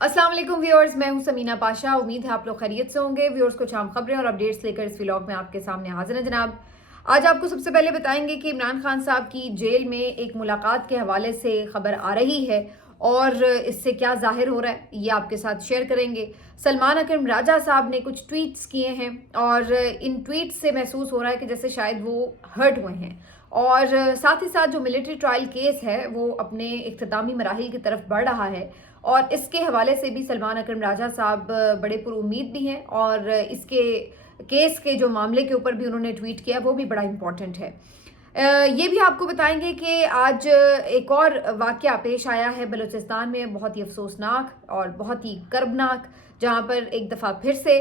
अस्सलाम वालेकुम व्यूअर्स, मैं हूं समीना पाशा। उम्मीद है आप लोग खैरियत से होंगे। व्यूअर्स, कुछ अहम खबरें और अपडेट्स लेकर इस व्लॉग में आपके सामने हाजिर हैं जनाब। आज आपको सबसे पहले बताएंगे कि इमरान खान साहब की जेल में एक मुलाकात के हवाले से खबर आ रही है और इससे क्या जाहिर हो रहा है ये आपके साथ शेयर करेंगे। सलमान अकरम राजा साहब ने कुछ ट्वीट्स किए हैं और इन ट्वीट्स से महसूस हो रहा है कि जैसे शायद वो हर्ट हुए हैं, और साथ ही साथ जो मिलिट्री ट्रायल केस है वो अपने इख्तितामी मराहिल की तरफ बढ़ रहा है और इसके हवाले से भी सलमान अकरम राजा साहब बड़े पुरुम्मीद भी हैं और इसके केस के जो मामले के ऊपर भी उन्होंने ट्वीट किया वो भी बड़ा इम्पॉर्टेंट है। ये भी आपको बताएंगे कि आज एक और वाक़या पेश आया है बलूचिस्तान में, बहुत ही अफसोसनाक और बहुत ही कर्बनाक, जहां पर एक दफ़ा फिर से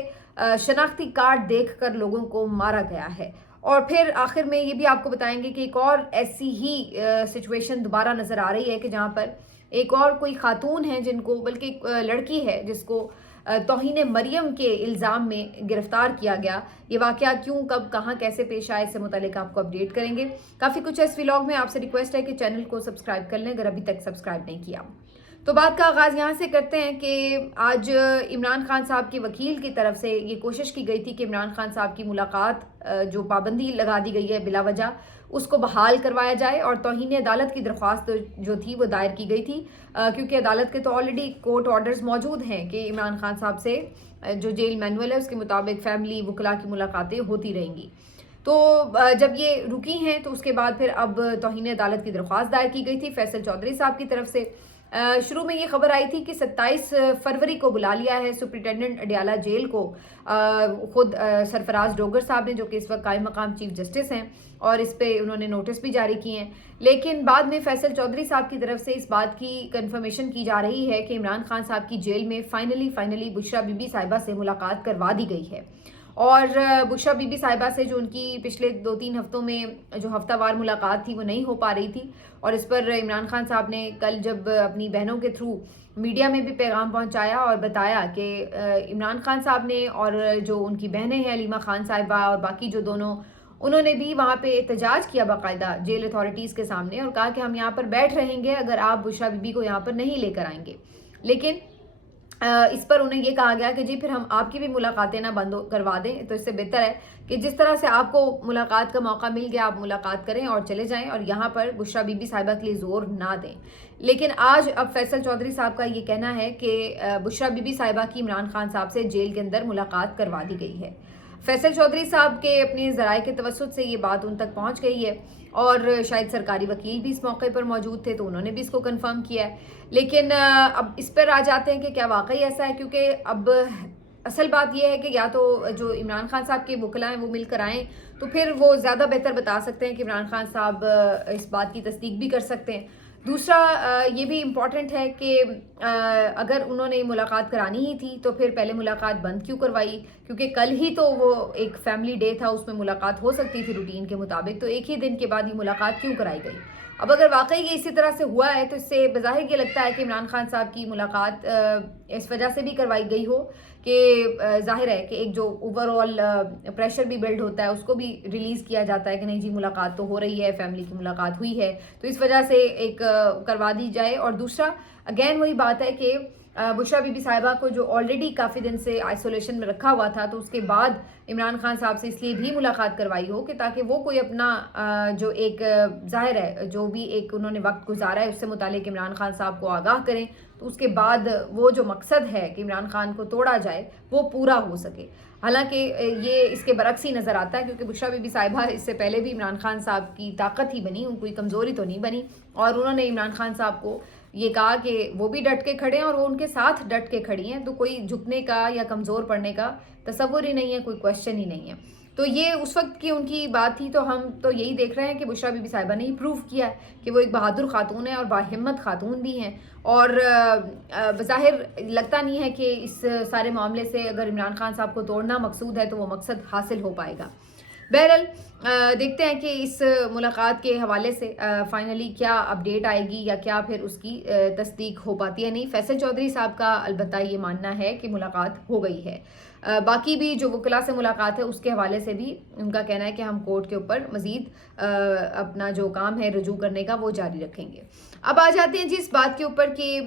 शनाख्ती कार्ड देखकर लोगों को मारा गया है। और फिर आखिर में ये भी आपको बताएंगे कि एक और ऐसी ही सिचुएशन दोबारा नज़र आ रही है कि जहाँ पर एक और कोई खातून है जिनको, बल्कि लड़की है जिसको तौहीन मरियम के इल्ज़ाम में गिरफ्तार किया गया। ये वाक़या क्यों, कब, कहाँ, कैसे पेश आए, इससे मुतालिक आपको अपडेट करेंगे। काफ़ी कुछ है इस व्लॉग में। आपसे रिक्वेस्ट है कि चैनल को सब्सक्राइब कर लें अगर अभी तक सब्सक्राइब नहीं किया। तो बात का आगाज़ यहाँ से करते हैं कि आज इमरान खान साहब के वकील की तरफ से ये कोशिश की गई थी कि इमरान खान साहब की मुलाकात, जो पाबंदी लगा दी गई है बिला वजह, उसको बहाल करवाया जाए और तौहीन अदालत की दरख्वास्त जो थी वो दायर की गई थी, क्योंकि अदालत के तो ऑलरेडी कोर्ट ऑर्डर्स मौजूद हैं कि इमरान खान साहब से जो जेल मैनुअल है उसके मुताबिक फैमिली वकला की मुलाकातें होती रहेंगी। तो जब ये रुकी हैं तो उसके बाद फिर अब तौहीन अदालत की दरख्वास्त दायर की गई थी फैसल चौधरी साहब की तरफ से। शुरू में ये खबर आई थी कि 27 फरवरी को बुला लिया है सुप्रिटेंडेंट अडियाला जेल को खुद सरफराज डोगर साहब ने, जो कि इस वक्त कायम मकाम चीफ जस्टिस हैं, और इस पे उन्होंने नोटिस भी जारी किए हैं। लेकिन बाद में फैसल चौधरी साहब की तरफ से इस बात की कंफर्मेशन की जा रही है कि इमरान खान साहब की जेल में फाइनली बुशरा बीबी साहिबा से मुलाकात करवा दी गई है। और बुशरा बीबी साहिबा से जो उनकी पिछले 2-3 हफ्तों में जो हफ्तावार मुलाकात थी वो नहीं हो पा रही थी, और इस पर इमरान खान साहब ने कल जब अपनी बहनों के थ्रू मीडिया में भी पैगाम पहुंचाया और बताया कि इमरान खान साहब ने और जो उनकी बहनें हैं अलीमा खान साहिबा और बाकी जो दोनों, उन्होंने भी वहाँ पे एहतजाज किया बाकायदा जेल अथॉरिटीज़ के सामने और कहा कि हम यहाँ पर बैठ रहेंगे अगर आप बुशरा बीबी को यहाँ पर नहीं लेकर आएंगे। लेकिन इस पर उन्हें ये कहा गया कि जी फिर हम आपकी भी मुलाकातें ना बंद करवा दें, तो इससे बेहतर है कि जिस तरह से आपको मुलाकात का मौका मिल गया आप मुलाकात करें और चले जाएं और यहाँ पर बुशरा बीबी साहिबा के लिए जोर ना दें। लेकिन आज अब फैसल चौधरी साहब का ये कहना है कि बुशरा बीबी साहिबा की इमरान खान साहब से जेल के अंदर मुलाकात करवा दी गई है। फैसल चौधरी साहब के अपने ज़राए के तवस्सुत से ये बात उन तक पहुंच गई है और शायद सरकारी वकील भी इस मौके पर मौजूद थे तो उन्होंने भी इसको कंफर्म किया है। लेकिन अब इस पर आ जाते हैं कि क्या वाकई ऐसा है, क्योंकि अब असल बात यह है कि या तो जो इमरान खान साहब के वकला हैं वो मिलकर आएँ तो फिर वो ज़्यादा बेहतर बता सकते हैं कि इमरान खान साहब इस बात की तस्दीक भी कर सकते हैं। दूसरा ये भी इम्पॉर्टेंट है कि अगर उन्होंने मुलाकात करानी ही थी तो फिर पहले मुलाकात बंद क्यों करवाई, क्योंकि कल ही तो वो एक फैमिली डे था, उसमें मुलाकात हो सकती थी रूटीन के मुताबिक, तो एक ही दिन के बाद ये मुलाकात क्यों कराई गई। अब अगर वाकई ये इसी तरह से हुआ है तो इससे बज़ाहिर ये लगता है कि इमरान खान साहब की मुलाकात इस वजह से भी करवाई गई हो कि जाहिर है कि एक जो ओवरऑल प्रेशर भी बिल्ड होता है उसको भी रिलीज़ किया जाता है कि नहीं जी मुलाकात तो हो रही है, फैमिली की मुलाकात हुई है, तो इस वजह से एक करवा दी जाए। और दूसरा अगेन वही बात है कि बुशरा बीबी साहिबा को जो ऑलरेडी काफ़ी दिन से आइसोलेशन में रखा हुआ था, तो उसके बाद इमरान खान साहब से इसलिए भी मुलाकात करवाई हो कि ताकि वो कोई अपना जो एक जाहिर है जो भी एक उन्होंने वक्त गुजारा है उससे मुतालिक इमरान खान साहब को आगाह करें, तो उसके बाद वो जो मकसद है कि इमरान खान को तोड़ा जाए वो पूरा हो सके। हालांकि ये इसके बरक्स ही नज़र आता है, क्योंकि बुशरा बीबी साहिबा इससे पहले भी इमरान खान साहब की ताकत ही बनी, कोई कमज़ोरी तो नहीं बनी, और उन्होंने इमरान खान साहब को ये कहा कि वो भी डट के खड़े हैं और वो उनके साथ डट के खड़ी हैं, तो कोई झुकने का या कमज़ोर पड़ने का तसव्वुर ही नहीं है, कोई क्वेश्चन ही नहीं है। तो ये उस वक्त की उनकी बात थी, तो हम तो यही देख रहे हैं कि बुशरा बीबी साहिबा ने ही प्रूव किया है कि वो एक बहादुर खातून है और बाहिम्मत खातून भी हैं, और बज़ाहिर लगता नहीं है कि इस सारे मामले से अगर इमरान खान साहब को तोड़ना मकसूद है तो वो मकसद हासिल हो पाएगा। बहरहाल देखते हैं कि इस मुलाकात के हवाले से फाइनली क्या अपडेट आएगी या क्या फिर उसकी तस्दीक हो पाती है नहीं। फैसल चौधरी साहब का अलबत्ता ये मानना है कि मुलाकात हो गई है। बाकी भी जो वकला से मुलाकात है उसके हवाले से भी उनका कहना है कि हम कोर्ट के ऊपर मज़ीद अपना जो काम है रजू करने का वो जारी रखेंगे। अब आ जाते हैं जी इस बात के ऊपर कि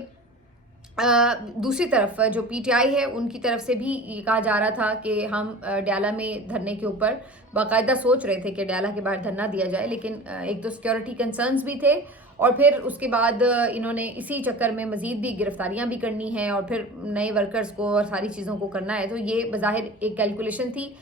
दूसरी तरफ जो पीटीआई है उनकी तरफ से भी ये कहा जा रहा था कि हम डयाला में धरने के ऊपर बाकायदा सोच रहे थे कि डयाला के बाहर धरना दिया जाए, लेकिन एक तो सिक्योरिटी कंसर्न्स भी थे और फिर उसके बाद इन्होंने इसी चक्कर में मज़ीद भी गिरफ्तारियां भी करनी हैं और फिर नए वर्कर्स को और सारी चीज़ों को करना है, तो ये बज़ाहिर एक कैलकुलेशन थी।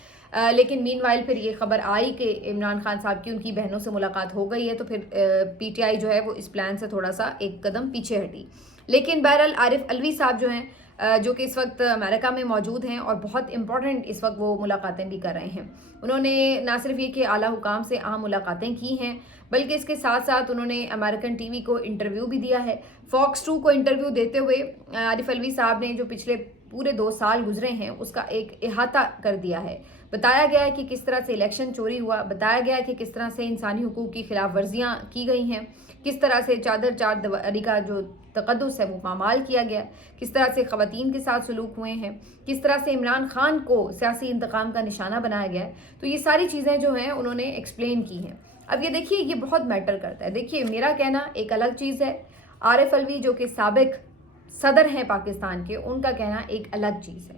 लेकिन मीनवाइल फिर ये खबर आई कि इमरान खान साहब की उनकी बहनों से मुलाकात हो गई है, तो फिर पीटीआई जो है वो इस प्लान से थोड़ा सा एक कदम पीछे हटी। लेकिन बहरहाल आरिफ अलवी साहब जो हैं जो कि इस वक्त अमेरिका में मौजूद हैं और बहुत इंपॉर्टेंट इस वक्त वो मुलाकातें भी कर रहे हैं। उन्होंने ना सिर्फ ये कि आला हुकाम से अहम मुलाकातें की हैं, बल्कि इसके साथ साथ उन्होंने अमेरिकन टीवी को इंटरव्यू भी दिया है। फॉक्स 2 को इंटरव्यू देते हुए आरिफ अलवी साहब ने जो पिछले पूरे 2 साल गुजरे हैं उसका एक इहाता कर दिया है। बताया गया है कि किस तरह से इलेक्शन चोरी हुआ, बताया गया है कि किस तरह से इंसानी हुकूक की खिलाफ वर्जियाँ की गई हैं, किस तरह से चादर चारदीवारी का जो तकद्दुस है वो पामाल किया गया, किस तरह से ख़वातीन के साथ सलूक हुए हैं, किस तरह से इमरान खान को सियासी इंतकाम का निशाना बनाया गया है। तो ये सारी चीज़ें जो हैं उन्होंने एक्सप्लेन की हैं। अब ये देखिए, ये बहुत मैटर करता है। देखिए, मेरा कहना एक अलग चीज़ है, आरिफ अलवी जो कि साबिक सदर हैं पाकिस्तान के, उनका कहना एक अलग चीज़ है।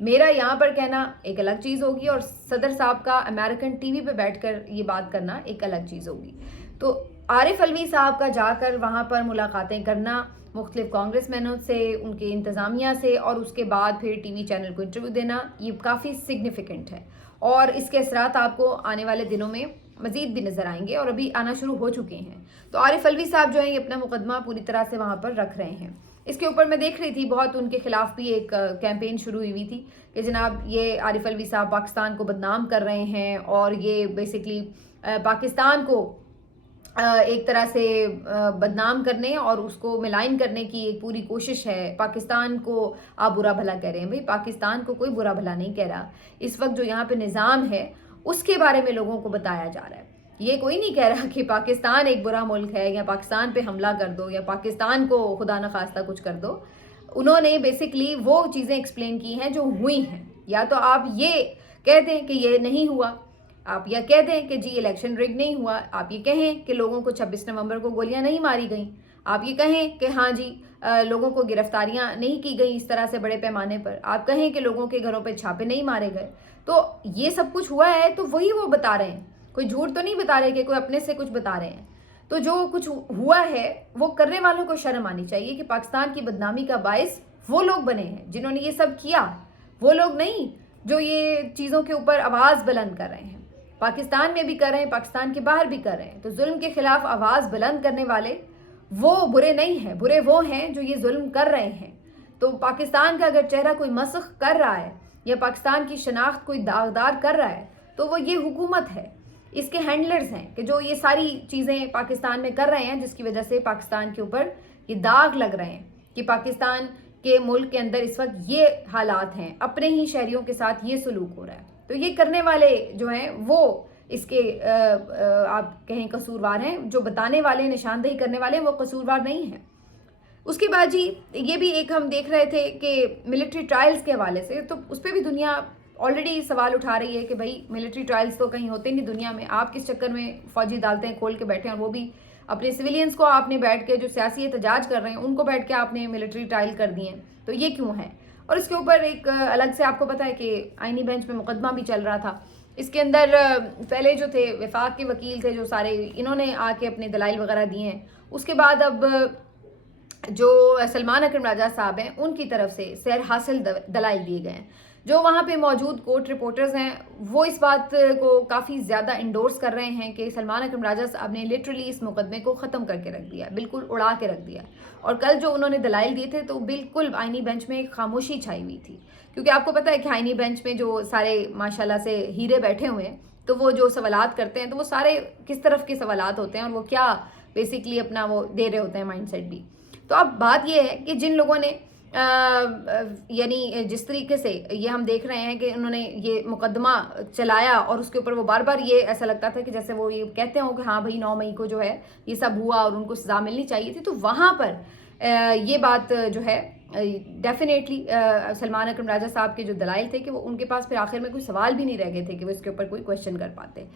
मेरा यहाँ पर कहना एक अलग चीज़ होगी और सदर साहब का अमेरिकन टीवी पे बैठकर ये बात करना एक अलग चीज़ होगी। तो आरिफ अलवी साहब का जाकर वहाँ पर मुलाकातें करना मुख्तलिफ कांग्रेसमैनों से, उनके इंतज़ामिया से, और उसके बाद फिर टीवी चैनल को इंटरव्यू देना, ये काफ़ी सिग्निफिकेंट है और इसके असरात आपको आने वाले दिनों में मज़ीद भी नज़र आएंगे और अभी आना शुरू हो चुके हैं। तो आरिफ अलवी साहब जो है ये अपना मुकदमा पूरी तरह से वहाँ पर रख रहे हैं। इसके ऊपर मैं देख रही थी बहुत उनके खिलाफ भी एक कैंपेन शुरू हुई थी कि जनाब ये आरिफ अलवी साहब पाकिस्तान को बदनाम कर रहे हैं और ये बेसिकली पाकिस्तान को एक तरह से बदनाम करने और उसको मिलाइन करने की एक पूरी कोशिश है। पाकिस्तान को आप बुरा भला कह रहे हैं। भाई, पाकिस्तान को कोई बुरा भला नहीं कह रहा। इस वक्त जो यहाँ पे निज़ाम है उसके बारे में लोगों को बताया जा रहा है। ये कोई नहीं कह रहा कि पाकिस्तान एक बुरा मुल्क है या पाकिस्तान पे हमला कर दो या पाकिस्तान को खुदा न खास्ता कुछ कर दो। उन्होंने बेसिकली वो चीज़ें एक्सप्लेन की हैं जो हुई हैं। या तो आप ये कह दें कि ये नहीं हुआ, आप यह कह दें कि जी इलेक्शन रिग नहीं हुआ, आप ये कहें कि लोगों को 26 नवंबर को गोलियां नहीं मारी गई, आप ये कहें कि हाँ जी लोगों को गिरफ्तारियां नहीं की गई इस तरह से बड़े पैमाने पर, आप कहें कि लोगों के घरों पे छापे नहीं मारे गए। तो ये सब कुछ हुआ है, तो वही वो बता रहे हैं। कोई झूठ तो नहीं बता रहे कि कोई अपने से कुछ बता रहे हैं। तो जो कुछ हुआ है वो करने वालों को शर्म आनी चाहिए कि पाकिस्तान की बदनामी का बायस वो लोग बने हैं जिन्होंने ये सब किया, वो लोग नहीं जो ये चीज़ों के ऊपर आवाज़ बुलंद कर रहे हैं। पाकिस्तान में भी कर रहे हैं, पाकिस्तान के बाहर भी कर रहे हैं। तो जुल्म के खिलाफ आवाज़ बुलंद करने वाले वो बुरे नहीं हैं, बुरे वो हैं जो ये जुल्म कर रहे हैं। तो पाकिस्तान का अगर चेहरा कोई मसख कर रहा है या पाकिस्तान की शनाख्त कोई दागदार कर रहा है तो वो ये हुकूमत है, इसके हैंडलर्स हैं कि जो ये सारी चीज़ें पाकिस्तान में कर रहे हैं, जिसकी वजह से पाकिस्तान के ऊपर ये दाग लग रहे हैं कि पाकिस्तान के मुल्क के अंदर इस वक्त ये हालात हैं, अपने ही शहरियों के साथ ये सलूक हो रहा है। तो ये करने वाले जो हैं वो इसके आप कहें कसूरवार हैं, जो बताने वाले, निशानदेही करने वाले वो कसूरवार नहीं हैं। उसके बाद जी ये भी एक हम देख रहे थे कि मिलिट्री ट्रायल्स के हवाले से, तो उस पर भी दुनिया ऑलरेडी सवाल उठा रही है कि भाई मिलिट्री ट्रायल्स तो कहीं होते नहीं दुनिया में, आप किस चक्कर में फौजी अदालतें खोल के बैठे हैं, और वो भी अपने सिविलियंस को आपने बैठ के जो सियासी एहतजाज कर रहे हैं उनको बैठ के आपने मिलिट्री ट्रायल कर दिए, तो ये क्यों है। और इसके ऊपर एक अलग से आपको पता है कि आईनी बेंच में मुकदमा भी चल रहा था। इसके अंदर पहले जो थे वफाक के वकील थे, जो सारे इन्होंने आके अपने दलाइल वगैरह दिए हैं। उसके बाद अब जो सलमान अकरम राजा साहब हैं उनकी तरफ से सैर हासिल दलाइल दिए गए हैं। जो वहाँ पे मौजूद कोर्ट रिपोर्टर्स हैं वो इस बात को काफ़ी ज़्यादा इंडोर्स कर रहे हैं कि सलमान अकरम राजा साहब ने लिटरली इस मुकदमे को ख़त्म करके रख दिया, बिल्कुल उड़ा के रख दिया। और कल जो उन्होंने दलाइल दिए थे तो बिल्कुल आईनी बेंच में खामोशी छाई हुई थी, क्योंकि आपको पता है कि आईनी बेंच में जो सारे माशाल्लाह से हीरे बैठे हुए हैं, तो वो जो सवालात करते हैं तो वो सारे किस तरफ के सवालात होते हैं और वो क्या बेसिकली अपना वो दे रहे होते हैं माइंडसेट भी। तो अब बात ये है कि जिन लोगों ने यानी जिस तरीके से ये हम देख रहे हैं कि उन्होंने ये मुकदमा चलाया और उसके ऊपर वो बार बार ये ऐसा लगता था कि जैसे वो ये कहते हो कि हाँ भाई 9 मई को जो है ये सब हुआ और उनको सज़ा मिलनी चाहिए थी। तो वहाँ पर ये बात जो है डेफिनेटली सलमान अकरम राजा साहब के जो दलाइल थे कि वो उनके पास फिर आखिर में कोई सवाल भी नहीं रह गए थे कि वो इसके ऊपर कोई क्वेश्चन कर पाते।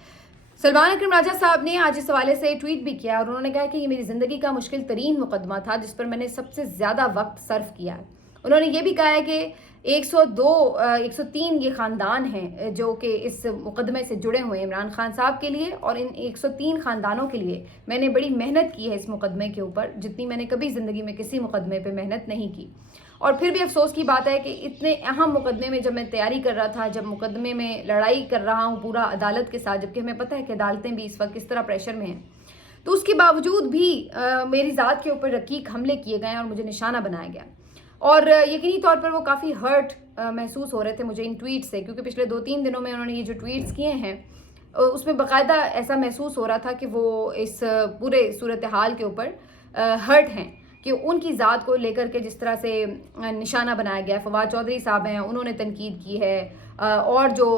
सलमान अकरम राजा साहब ने आज इस हवाले से ट्वीट भी किया और उन्होंने कहा कि ये मेरी ज़िंदगी का मुश्किल तरीन मुकदमा था जिस पर मैंने सबसे ज़्यादा वक्त सर्व किया है। उन्होंने ये भी कहा है कि 102 103 ये ख़ानदान हैं जो कि इस मुकदमे से जुड़े हुए हैं इमरान खान साहब के लिए, और इन 103 ख़ानदानों के लिए मैंने बड़ी मेहनत की है इस मुकदमे के ऊपर, जितनी मैंने कभी ज़िंदगी में किसी मुकदमे पे मेहनत नहीं की। और फिर भी अफसोस की बात है कि इतने अहम मुकदमे में जब मैं तैयारी कर रहा था, जब मुकदमे में लड़ाई कर रहा हूँ पूरा अदालत के साथ, जबकि हमें पता है कि अदालतें भी इस वक्त किस तरह प्रेशर में हैं, तो उसके बावजूद भी मेरी ज़ात के ऊपर रकीक हमले किए गए और मुझे निशाना बनाया गया। और यकीनी तौर पर वो काफ़ी हर्ट महसूस हो रहे थे मुझे इन ट्वीट से, क्योंकि पिछले 2-3 दिनों में उन्होंने ये जो ट्वीट्स किए हैं उसमें बाकायदा ऐसा महसूस हो रहा था कि वो इस पूरे सूरत हाल के ऊपर हर्ट हैं कि उनकी ज़ात को लेकर के जिस तरह से निशाना बनाया गया है। फवाद चौधरी साहब हैं, उन्होंने तनकीद की है, और जो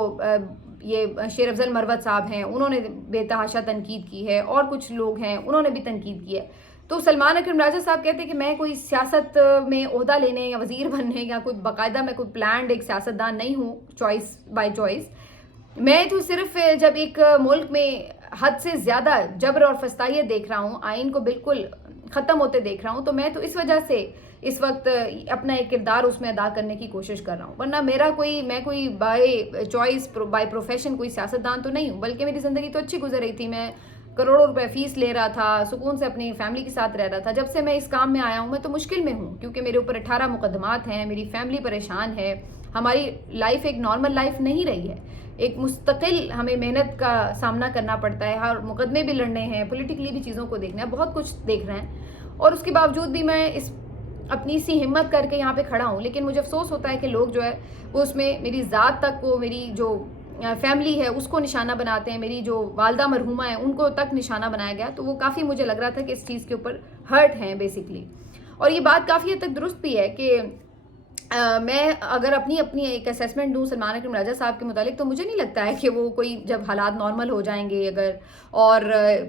ये शेर अफजल मरवत साहब हैं उन्होंने बेतहाशा तनकीद की है, और कुछ लोग हैं उन्होंने भी तनकीद की है। तो सलमान अकरम राजा साहब कहते हैं कि मैं कोई सियासत में ओहदा लेने या वज़ीर बनने या कोई बाकायदा मैं कोई प्लान्ड एक सियासतदान नहीं हूँ चॉइस बाय चॉइस। मैं तो सिर्फ जब एक मुल्क में हद से ज़्यादा जबर और फस्तायत देख रहा हूँ, आइन को बिल्कुल ख़त्म होते देख रहा हूँ, तो मैं तो इस वजह से इस वक्त अपना एक किरदार उसमें अदा करने की कोशिश कर रहा हूँ। वरना मैं कोई बाय चॉइस बाय प्रोफेशन कोई सियासतदान तो नहीं हूँ, बल्कि मेरी ज़िंदगी तो अच्छी गुजर रही थी। मैं करोड़ों रुपए फीस ले रहा था, सुकून से अपनी फैमिली के साथ रह रहा था। जब से मैं इस काम में आया हूँ मैं तो मुश्किल में हूँ, क्योंकि मेरे ऊपर 18 मुकदमात हैं, मेरी फैमिली परेशान है, हमारी लाइफ एक नॉर्मल लाइफ नहीं रही है। एक मुस्तकिल हमें मेहनत का सामना करना पड़ता है, हर मुकदमे भी लड़ने हैं, पॉलिटिकली भी चीज़ों को देखना है, बहुत कुछ देख रहे हैं, और उसके बावजूद भी मैं इस अपनी सी हिम्मत करके यहाँ पे खड़ा हूँ। लेकिन मुझे अफसोस होता है कि लोग जो है वो उसमें मेरी ज़ात तक को, मेरी जो फैमिली है उसको निशाना बनाते हैं, मेरी जो वालदा मरहुमा है उनको तक निशाना बनाया गया। तो वो काफ़ी मुझे लग रहा था कि इस चीज़ के ऊपर हर्ट हैं बेसिकली। और ये बात काफ़ी हद तक दुरुस्त भी है कि मैं अगर अपनी एक असेसमेंट दूँ सलमान अकरम राजा साहब के मुतालिक, तो मुझे नहीं लगता है कि वो कोई जब हालात नॉर्मल हो जाएंगे अगर, और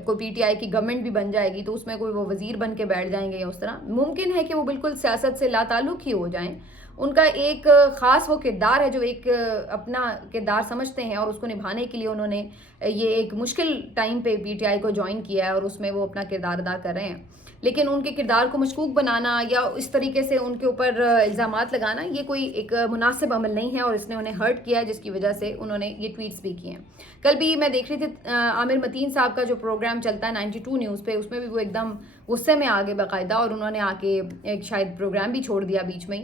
कोई पीटीआई की गवर्नमेंट भी बन जाएगी तो उसमें कोई वो वज़ीर बन के बैठ जाएंगे या उस तरह। मुमकिन है कि वो बिल्कुल सियासत से लाताल्लुक़ ही हो जाएं। उनका एक ख़ास वो किरदार है जो एक अपना किरदार समझते हैं, और उसको निभाने के लिए उन्होंने ये एक मुश्किल टाइम पे पीटीआई को ज्वाइन किया है और उसमें वो अपना किरदार अदा कर रहे हैं। लेकिन उनके किरदार को मशकूक बनाना या इस तरीके से उनके ऊपर इल्ज़ामात लगाना ये कोई एक मुनासिब अमल नहीं है, और इसने उन्हें हर्ट किया है, जिसकी वजह से उन्होंने ये ट्वीट्स भी किए हैं। कल भी मैं देख रही थी आमिर मतीन साहब का जो प्रोग्राम चलता है 92 न्यूज़ पे, उसमें भी वो एकदम गुस्से में आ गए बाकायदा, और उन्होंने आके एक शायद प्रोग्राम भी छोड़ दिया बीच में ही,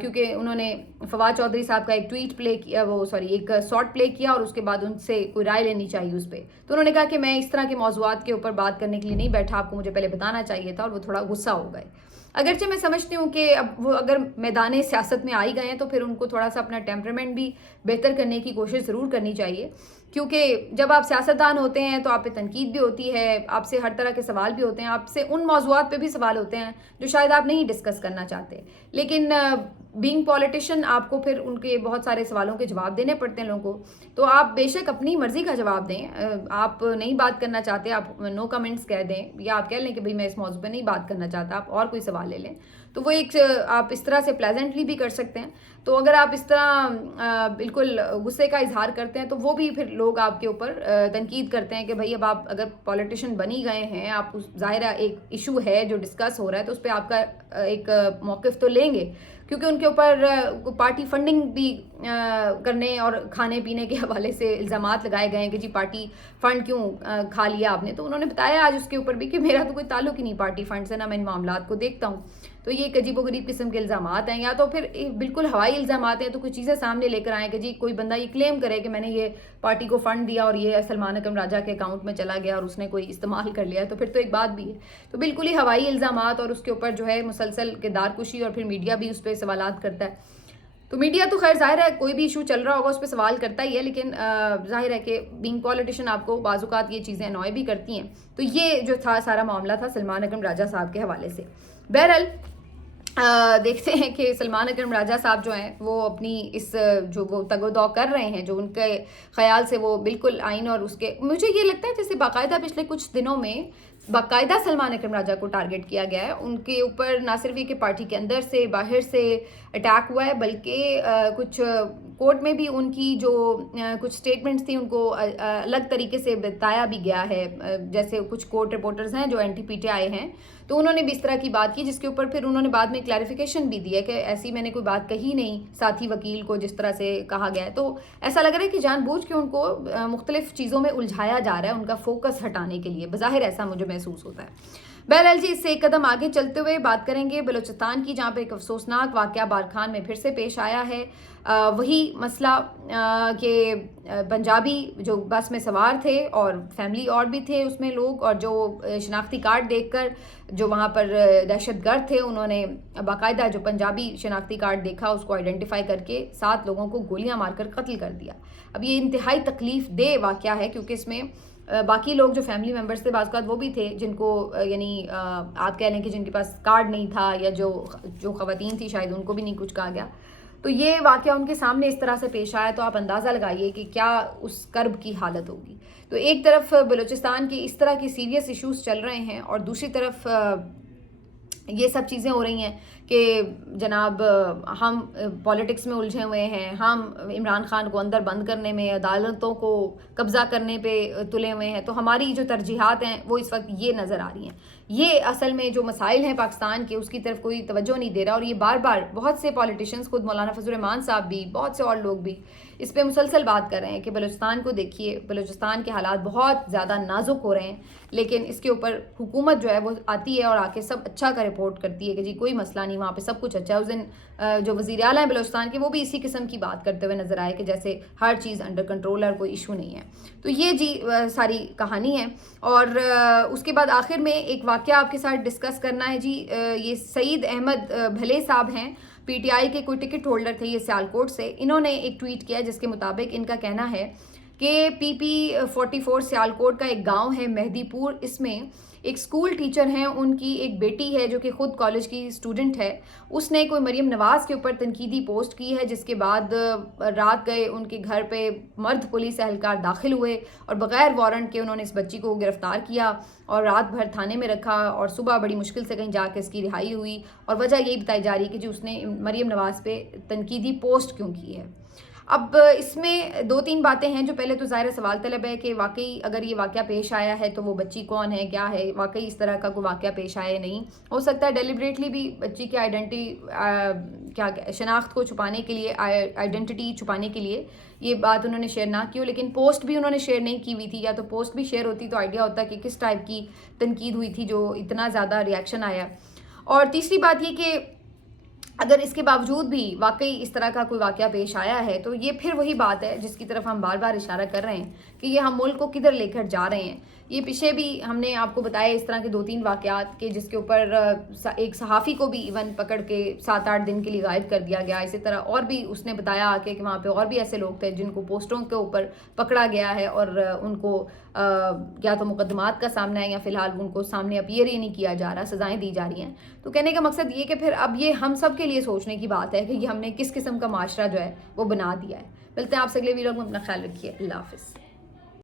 क्योंकि उन्होंने फवाद चौधरी साहब का एक ट्वीट प्ले किया, एक शॉर्ट प्ले किया, और उसके बाद उनसे कोई राय लेनी चाहिए उस पर। तो उन्होंने कहा कि मैं इस तरह के मौज़ूआत के ऊपर बात करने के लिए नहीं बैठा, आपको मुझे पहले बताना चाहिए था, और वो थोड़ा गुस्सा हो गए। अगरचे मैं समझती हूँ कि अब वो अगर मैदान सियासत में आ ही गए हैं तो फिर उनको थोड़ा सा अपना टेम्परामेंट भी बेहतर करने की कोशिश ज़रूर करनी चाहिए, क्योंकि जब आप सियासतदान होते हैं तो आप पे तनकीद भी होती है, आपसे हर तरह के सवाल भी होते हैं, आपसे उन मौज़ूआत पे भी सवाल होते हैं जो शायद आप नहीं डिस्कस करना चाहते। लेकिन बीइंग पॉलिटिशियन आपको फिर उनके बहुत सारे सवालों के जवाब देने पड़ते हैं लोगों को, तो आप बेशक अपनी मर्ज़ी का जवाब दें। आप नहीं बात करना चाहते, आप नो कमेंट्स कह दें, या आप कह लें कि भाई मैं इस मौजू पे नहीं बात करना चाहता, आप और कोई सवाल ले लें। तो वो एक आप इस तरह से प्लेजेंटली भी कर सकते हैं। तो अगर आप इस तरह बिल्कुल गुस्से का इजहार करते हैं तो वो भी फिर लोग आपके ऊपर तनकीद करते हैं कि भाई अब आप अगर पॉलिटिशियन बन ही गए हैं, आप ज़ाहिर है एक इशू है जो डिस्कस हो रहा है तो उस पर आपका एक मौक़िफ़ तो लेंगे, क्योंकि उनके ऊपर पार्टी फंडिंग भी करने और खाने पीने के हवाले से इल्ज़ामात लगाए गए हैं कि जी पार्टी फ़ंड क्यों खा लिया आपने। तो उन्होंने बताया आज उसके ऊपर भी कि मेरा तो कोई ताल्लुक ही नहीं पार्टी फ़ंड से, ना मैं इन मामलात को देखता हूँ। तो ये एक अजीबोगरीब किस्म के इल्ज़ामात हैं, या तो फिर बिल्कुल हवाई इल्ज़ामात हैं। तो कुछ चीज़ें सामने लेकर आए कि जी कोई बंदा ये क्लेम करे कि मैंने ये पार्टी को फ़ंड दिया और ये सलमान अकरम राजा के अकाउंट में चला गया और उसने कोई इस्तेमाल कर लिया, तो फिर तो एक बात भी है। तो बिल्कुल ही हवाई इल्ज़ामात, और उसके ऊपर जो है मुसलसल किरदारकुशी, और फिर मीडिया भी उस पर सवालात करता है। तो मीडिया तो खैर ज़ाहिर है कोई भी इशू चल रहा होगा उस पर सवाल करता ही है, लेकिन ज़ाहिर है कि बीइंग पॉलिटिशियन आपको बाज़-औक़ात ये चीज़ें अनॉय भी करती हैं। तो ये जो था सारा मामला था सलमान अकरम राजा साहब के हवाले से। बहरहाल देखते हैं कि सलमान अकरम राजा साहब जो हैं वो अपनी इस जो वो तगोदौ कर रहे हैं, जो उनके ख्याल से वो बिल्कुल आइन और उसके, मुझे ये लगता है जैसे बाकायदा पिछले कुछ दिनों में باقاعدہ سلمان اکرم راجہ کو ٹارگٹ کیا گیا ہے. ان کے اوپر نہ صرف یہ کہ پارٹی کے اندر سے باہر سے اٹیک ہوا ہے بلکہ کچھ کورٹ میں بھی ان کی جو کچھ سٹیٹمنٹس تھیں ان کو الگ طریقے سے بتایا بھی گیا ہے. جیسے کچھ کورٹ رپورٹرز ہیں جو اینٹی پی ٹی آئی ہیں تو انہوں نے بھی اس طرح کی بات کی جس کے اوپر پھر انہوں نے بعد میں کلیریفیکیشن بھی دی ہے کہ ایسی میں نے کوئی بات کہی نہیں ساتھی وکیل کو جس طرح سے کہا گیا ہے. تو ایسا لگ رہا ہے کہ جان بوجھ کے ان کو مختلف چیزوں میں الجھایا جا رہا ہے ان کا فوکس ہٹانے کے لیے. بظاہر ایسا مجھے محسوس ہوتا ہے. بہرحال جی اس سے ایک قدم آگے چلتے ہوئے بات کریں گے بلوچستان کی جہاں پہ ایک افسوسناک واقعہ بارکھان میں پھر سے پیش آیا ہے. وہی مسئلہ کہ پنجابی جو بس میں سوار تھے اور فیملی اور بھی تھے اس میں لوگ اور جو شناختی کارڈ دیکھ کر جو وہاں پر دہشت گرد تھے انہوں نے باقاعدہ جو پنجابی شناختی کارڈ دیکھا اس کو آئیڈینٹیفائی کر کے 7 لوگوں کو گولیاں مار کر قتل کر دیا. اب یہ انتہائی تکلیف دہ واقعہ ہے کیونکہ اس میں باقی لوگ جو فیملی ممبرس تھے بعض اوقات وہ بھی تھے جن کو یعنی آپ کہہ لیں کہ جن کے پاس کارڈ نہیں تھا یا جو خواتین تھی شاید ان کو بھی نہیں کچھ کہا گیا. تو یہ واقعہ ان کے سامنے اس طرح سے پیش آیا تو آپ اندازہ لگائیے کہ کیا اس کرب کی حالت ہوگی. تو ایک طرف بلوچستان کے اس طرح کے سیریس ایشوز چل رہے ہیں اور دوسری طرف یہ سب چیزیں ہو رہی ہیں کہ جناب ہم پالیٹکس میں الجھے ہوئے ہیں, ہم عمران خان کو اندر بند کرنے میں عدالتوں کو قبضہ کرنے پہ تلے ہوئے ہیں. تو ہماری جو ترجیحات ہیں وہ اس وقت یہ نظر آ رہی ہیں. یہ اصل میں جو مسائل ہیں پاکستان کے اس کی طرف کوئی توجہ نہیں دے رہا اور یہ بار بار بہت سے پالیٹیشنز خود مولانا فضل الرحمان صاحب بھی بہت سے اور لوگ بھی اس پہ مسلسل بات کر رہے ہیں کہ بلوچستان کو دیکھیے, بلوچستان کے حالات بہت زیادہ نازک ہو رہے ہیں لیکن اس کے اوپر حکومت جو ہے وہ آتی ہے اور آ کے سب اچھا کا رپورٹ کرتی ہے کہ جی کوئی مسئلہ نہیں وہاں پہ سب کچھ اچھا ہے. اس دن جو وزیر اعلیٰ ہیں بلوچستان کے وہ بھی اسی قسم کی بات کرتے ہوئے نظر آئے کہ جیسے ہر چیز انڈر کنٹرول ہے اور کوئی ایشو نہیں ہے. تو یہ جی ساری کہانی ہے. اور اس کے بعد آخر میں ایک واقعہ آپ کے ساتھ ڈسکس کرنا ہے جی. یہ سعید احمد بھلے صاحب ہیں, پی ٹی آئی کے کوئی ٹکٹ ہولڈر تھے یہ سیالکوٹ سے. انہوں نے ایک ٹویٹ کیا جس کے مطابق ان کا کہنا ہے کہ پی 44 سیالکوٹ کا ایک گاؤں ہے مہدی پور, اس میں ایک اسکول ٹیچر ہیں, ان کی ایک بیٹی ہے جو کہ خود کالج کی اسٹوڈنٹ ہے. اس نے کوئی مریم نواز کے اوپر تنقیدی پوسٹ کی ہے جس کے بعد رات گئے ان کے گھر پہ مرد پولیس اہلکار داخل ہوئے اور بغیر وارنٹ کے انہوں نے اس بچی کو گرفتار کیا اور رات بھر تھانے میں رکھا اور صبح بڑی مشکل سے کہیں جا کے اس کی رہائی ہوئی. اور وجہ یہی بتائی جا رہی ہے کہ جو اس نے مریم نواز پہ تنقیدی پوسٹ کیوں کی ہے. اب اس میں 2-3 باتیں ہیں جو پہلے تو ظاہر سوال طلب ہے کہ واقعی اگر یہ واقعہ پیش آیا ہے تو وہ بچی کون ہے, کیا ہے, واقعی اس طرح کا کوئی واقعہ پیش آیا نہیں. ہو سکتا ہے ڈیلیبریٹلی بھی بچی کی شناخت کو چھپانے کے لیے, آئیڈینٹی چھپانے کے لیے یہ بات انہوں نے شیئر نہ کی ہو, لیکن پوسٹ بھی انہوں نے شیئر نہیں کی ہوئی تھی. یا تو پوسٹ بھی شیئر ہوتی تو آئیڈیا ہوتا کہ کس ٹائپ کی تنقید ہوئی تھی جو اتنا زیادہ ریاکشن آیا. اور تیسری بات یہ کہ اگر اس کے باوجود بھی واقعی اس طرح کا کوئی واقعہ پیش آیا ہے تو یہ پھر وہی بات ہے جس کی طرف ہم بار بار اشارہ کر رہے ہیں کہ یہ ہم ملک کو کدھر لے کر جا رہے ہیں. یہ پیچھے بھی ہم نے آپ کو بتایا اس طرح کے 2-3 واقعات کے جس کے اوپر ایک صحافی کو بھی ایون پکڑ کے 7-8 دن کے لیے غائب کر دیا گیا. اسی طرح اور بھی اس نے بتایا آ کے کہ وہاں پہ اور بھی ایسے لوگ تھے جن کو پوسٹوں کے اوپر پکڑا گیا ہے اور ان کو یا تو مقدمات کا سامنا ہے یا فی الحال ان کو سامنے اپیئر ہی نہیں کیا جا رہا, سزائیں دی جا رہی ہیں. تو کہنے کا مقصد یہ کہ پھر اب یہ ہم سب کے لیے سوچنے کی بات ہے کہ یہ ہم نے کس قسم کا معاشرہ جو ہے وہ بنا دیا ہے. ملتے ہیں آپ سے اگلے ویڈیو میں, اپنا خیال رکھیے. اللہ حافظ.